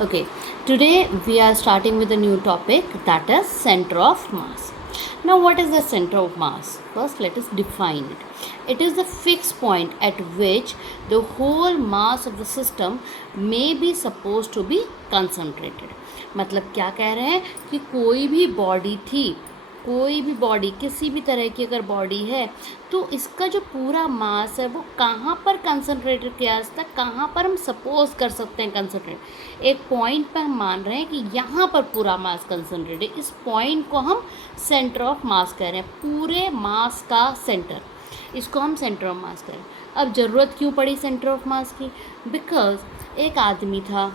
Okay, today we are starting with a new topic, that is center of mass. Now, what is the center of mass? First, let us define it. It is the fixed point at which the whole mass of the system may be supposed to be concentrated. मतलब क्या कह रहे हैं कि कोई भी body किसी भी तरह की अगर बॉडी है तो इसका जो पूरा मास है वो कहाँ पर कंसंट्रेटेड किया जाता है, कहाँ पर हम सपोज कर सकते हैं कंसंट्रेट। एक पॉइंट पर हम मान रहे हैं कि यहाँ पर पूरा मास कंसंट्रेट है, इस पॉइंट को हम सेंटर ऑफ मास कह रहे हैं, पूरे मास का सेंटर, इसको हम सेंटर ऑफ मास कह रहे हैं। अब ज़रूरत क्यों पड़ी सेंटर ऑफ मास की? बिकॉज एक आदमी था,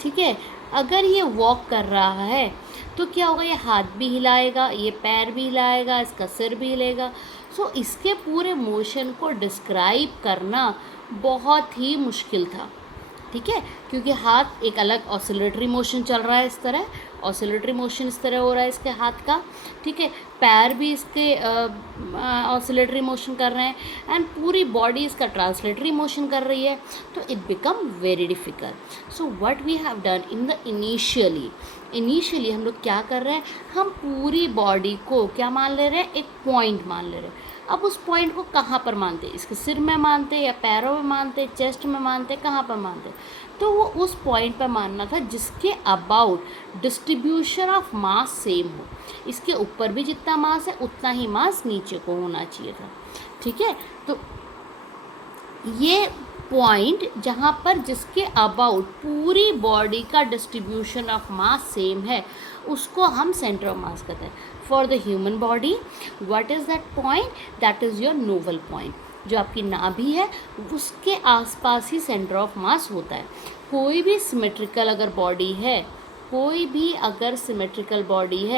ठीक है, अगर ये वॉक कर रहा है तो क्या होगा, ये हाथ भी हिलाएगा, ये पैर भी हिलाएगा, इसका सिर भी हिलेगा। सो इसके पूरे मोशन को डिस्क्राइब करना बहुत ही मुश्किल था, ठीक है, क्योंकि हाथ एक अलग ऑसिलेटरी मोशन चल रहा है, इस तरह ऑसिलेटरी मोशन इस तरह हो रहा है इसके हाथ का, ठीक है, पैर भी इसके ऑसिलेटरी मोशन कर रहे हैं एंड पूरी बॉडी इसका ट्रांसलेटरी मोशन कर रही है, तो it become very difficult. So what we have done in the initially हम लोग क्या कर रहे हैं, हम पूरी बॉडी को क्या मान ले रहे हैं, एक पॉइंट मान ले रहे हैं। अब उस पॉइंट को कहाँ पर मानते, इसके सिर में मानते या पैरों में मानते, चेस्ट में मानते, कहाँ पर मानते? तो वो उस पॉइंट पर मानना था जिसके about distribution of mass same हो, इसके ऊपर भी जितना मास है उतना ही मास नीचे को होना चाहिए था, ठीक है। तो ये पॉइंट जहाँ पर जिसके अबाउट पूरी बॉडी का डिस्ट्रीब्यूशन ऑफ मास सेम है उसको हम सेंटर ऑफ मास कहते हैं। For the human body what is that point? That is your novel point. जो आपकी नाभि है उसके आसपास ही सेंटर ऑफ मास होता है। कोई भी सिमेट्रिकल अगर बॉडी है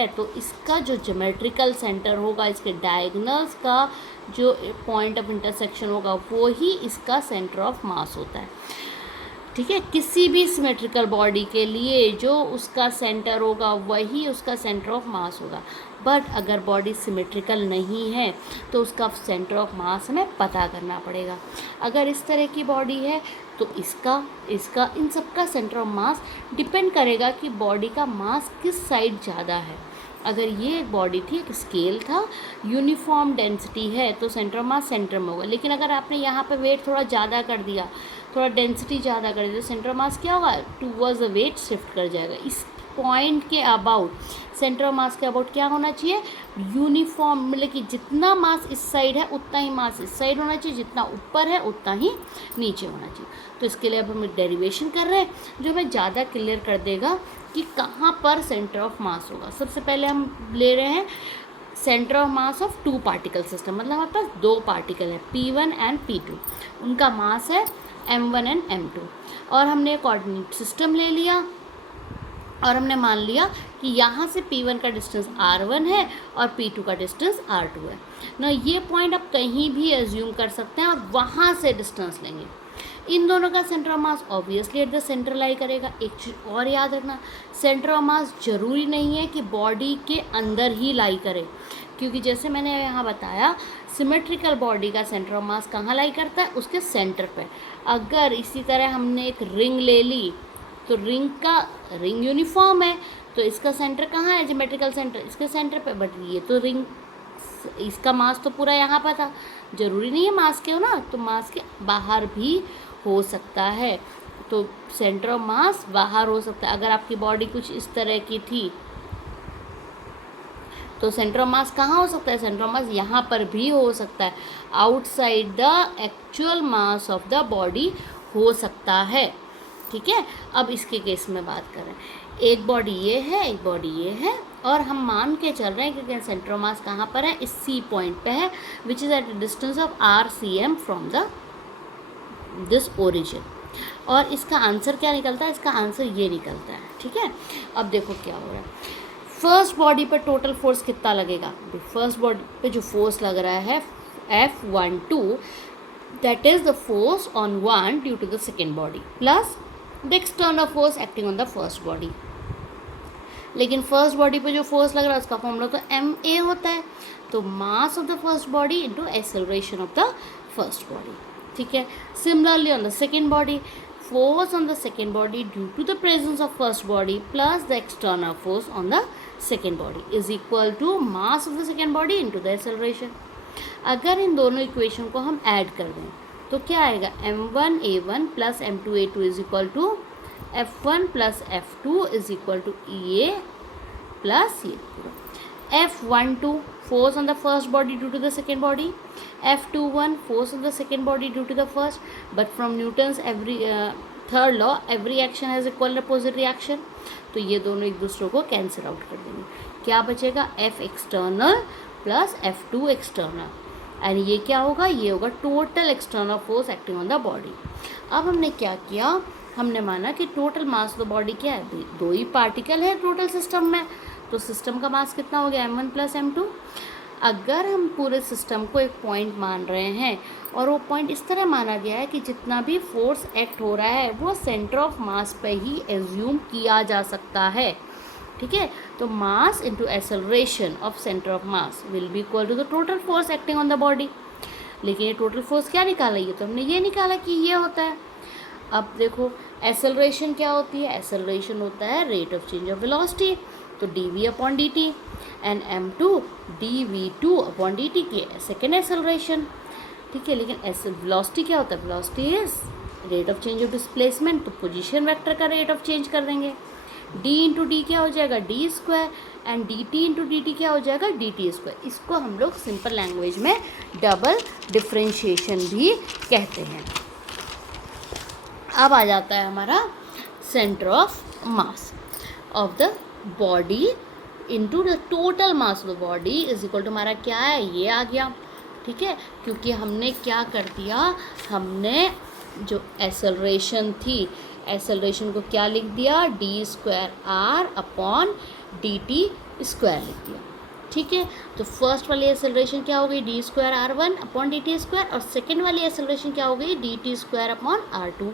तो इसका जो ज्योमेट्रिकल सेंटर होगा, इसके डायगोनल्स का जो पॉइंट ऑफ इंटरसेक्शन होगा वो ही इसका सेंटर ऑफ मास होता है, ठीक है। किसी भी सिमेट्रिकल बॉडी के लिए जो उसका सेंटर होगा वही उसका सेंटर ऑफ मास होगा। बट अगर बॉडी सिमेट्रिकल नहीं है तो उसका सेंटर ऑफ मास हमें पता करना पड़ेगा। अगर इस तरह की बॉडी है तो इसका इन सब का सेंटर ऑफ मास डिपेंड करेगा कि बॉडी का मास किस साइड ज़्यादा है। अगर ये एक बॉडी थी, एक स्केल था, यूनिफॉर्म डेंसिटी है तो सेंटर ऑफ मास सेंटर में होगा। लेकिन अगर आपने यहाँ पे वेट थोड़ा ज़्यादा कर दिया, थोड़ा डेंसिटी ज़्यादा कर दिया, तो सेंटर ऑफ मास क्या होगा, टूवर्ड्स द वेट शिफ्ट कर जाएगा। इस पॉइंट के अबाउट, सेंटर ऑफ मास के अबाउट क्या होना चाहिए, यूनिफॉर्म, मतलब कि जितना मास इस साइड है उतना ही मास इस साइड होना चाहिए, जितना ऊपर है उतना ही नीचे होना चाहिए। तो इसके लिए अब हम डेरिवेशन कर रहे हैं जो हमें ज़्यादा क्लियर कर देगा कि कहाँ पर सेंटर ऑफ मास होगा। सबसे पहले हम ले रहे हैं centre of mass of two particle system, मतलब हमारे पास दो पार्टिकल है P1 एंड P2, उनका मास है M1 एंड M2, और हमने कोऑर्डिनेट सिस्टम ले लिया और हमने मान लिया कि यहाँ से P1 का डिस्टेंस R1 है और P2 का डिस्टेंस R2 है ना। ये पॉइंट आप कहीं भी एज्यूम कर सकते हैं और वहाँ से डिस्टेंस लेंगे। इन दोनों का centre of mass obviously at the centre lie करेगा। एक चीज़ और याद रखना, सेंटर ऑफ मास जरूरी नहीं है कि बॉडी के अंदर ही लाई करे, क्योंकि जैसे मैंने यहाँ बताया सिमेट्रिकल बॉडी का सेंटर ऑफ मास कहाँ लाई करता है, उसके सेंटर पे। अगर इसी तरह हमने एक रिंग ले ली तो रिंग यूनिफॉर्म है तो इसका सेंटर कहाँ है, ज्योमेट्रिकल सेंटर इसके सेंटर पे। बट ये तो रिंग, इसका मास तो पूरा यहाँ पर था, ज़रूरी नहीं है मास के हो ना, तो मास के बाहर भी हो सकता है, तो सेंटर ऑफ मास बाहर हो सकता है। अगर आपकी बॉडी कुछ इस तरह की थी तो सेंटर ऑफ मास कहाँ हो सकता है, सेंटर ऑफ मास यहाँ पर भी हो सकता है, outside the actual mass of the body हो सकता है, ठीक है। अब इसके केस में बात कर रहे हैं, एक बॉडी ये है, एक बॉडी ये है, और हम मान के चल रहे हैं कि सेंटर ऑफ मास कहाँ पर है, इस C पॉइंट पे है, which is at distance of RCM from this origin. और इसका आंसर क्या निकलता है, इसका आंसर ये निकलता है, ठीक है। अब देखो क्या हो रहा है, फर्स्ट बॉडी पर टोटल फोर्स कितना लगेगा, फर्स्ट बॉडी पे जो फोर्स लग रहा है F12, that is the force on one due to the second body plus the external force acting on the first body. लेकिन फर्स्ट बॉडी पे जो फोर्स लग रहा है उसका फॉर्मूला तो ma होता है, तो मास of the first body into acceleration of the first body, ठीक है। Similarly on the second body, force on the second body due to the presence of first body plus the external force on the second body is equal to mass of the second body into the acceleration. अगर इन दोनों equation को हम add कर दें तो क्या आएगा, m1a1 plus m2a2 is equal to f1 plus f2 is equal to EA plus ये F12 force on the first body due to the second body, F21 force on the second body due to the first, but from Newton's third law every action has equal and opposite reaction. तो ये दोनों एक दूसरे को cancel out कर देंगे. क्या बचेगा, F external plus F2 external, and ये क्या होगा, ये होगा total external force acting on the body. अब हमने क्या किया, हमने माना कि total mass of the body क्या है, दो ही पार्टिकल है टोटल सिस्टम में, तो सिस्टम का मास कितना हो गया, m1 प्लस m2. अगर हम पूरे सिस्टम को एक पॉइंट मान रहे हैं और वो पॉइंट इस तरह माना गया है कि जितना भी फोर्स एक्ट हो रहा है वो सेंटर ऑफ मास पे ही एज्यूम किया जा सकता है. ठीक है, तो mass into acceleration of centre of mass will be equal to the total force acting on the body. लेकिन ये टोटल फोर्स क्या निकाला, ये तो हमने ये निकाला कि ये होता है. अब देखो एक्सेलरेशन क्या होती है, एक्सेलरेशन होता है rate of change of velocity, तो dv upon dt, and m2 dv2 upon dt की सेकेंड एक्सेलरेशन. ठीक है, लेकिन वेलोसिटी क्या होता है, velocity is rate of change of displacement, तो पोजीशन वेक्टर का रेट ऑफ चेंज कर देंगे. d इंटू डी क्या हो जाएगा, D square, and dt into D T क्या हो जाएगा, dt स्क्वायर. इसको हम लोग सिंपल लैंग्वेज में डबल डिफ्रेंशिएशन भी कहते हैं. अब आ जाता है हमारा centre of mass of the body into the total mass of the body is equal to हमारा क्या है, ये आ गया. ठीक है, क्योंकि हमने क्या कर दिया, हमने जो एक्सेलरेशन थी, एक्सेलरेशन को क्या लिख दिया, d square r upon d t square लिख दिया. ठीक है, तो फर्स्ट वाली एक्सेलरेशन क्या हो गई, d square r one upon d t square, और सेकेंड वाली एक्सेलरेशन क्या हो गई, d t square upon r two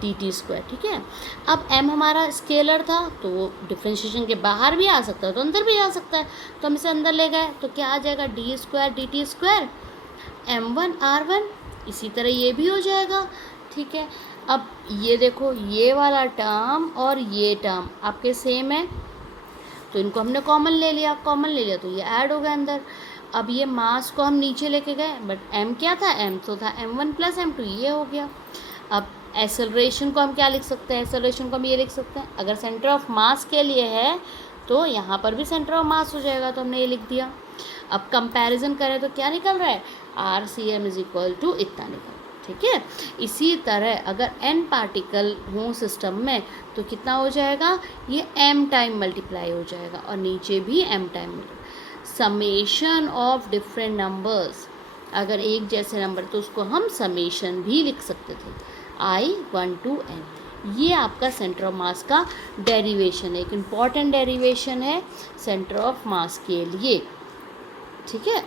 d t square. ठीक है, अब m हमारा स्केलर था तो वो डिफ्रेंशिएशन के बाहर भी आ सकता है तो अंदर भी आ सकता है, तो हम इसे अंदर ले गए तो क्या आ जाएगा, D square D t square m1 r1, इसी तरह ये भी हो जाएगा. ठीक है, अब ये देखो ये वाला टर्म और ये टर्म आपके सेम है तो इनको हमने कॉमन ले लिया तो ये ऐड हो गया अंदर. अब ये मास को हम नीचे लेके गए, बट m क्या था, m तो था m1 प्लस m2, ये हो गया. अब एक्सेलरेशन को हम क्या लिख सकते हैं, एक्सेलरेशन को हम ये लिख सकते हैं, अगर सेंटर ऑफ मास के लिए है तो यहाँ पर भी सेंटर ऑफ मास हो जाएगा, तो हमने ये लिख दिया. अब कंपैरिजन करें तो क्या निकल रहा है, RCM इज इक्वल टू इतना निकल. ठीक है, इसी तरह अगर n पार्टिकल हों सिस्टम में तो कितना हो जाएगा, ये m टाइम मल्टीप्लाई हो जाएगा और नीचे भी m time. Summation of different numbers, अगर एक जैसे नंबर तो उसको हम समेशन भी लिख सकते थे, I1 to n. ये आपका सेंटर ऑफ मास का डेरिवेशन है, एक इम्पॉर्टेंट डेरिवेशन है सेंटर ऑफ मास के लिए. ठीक है.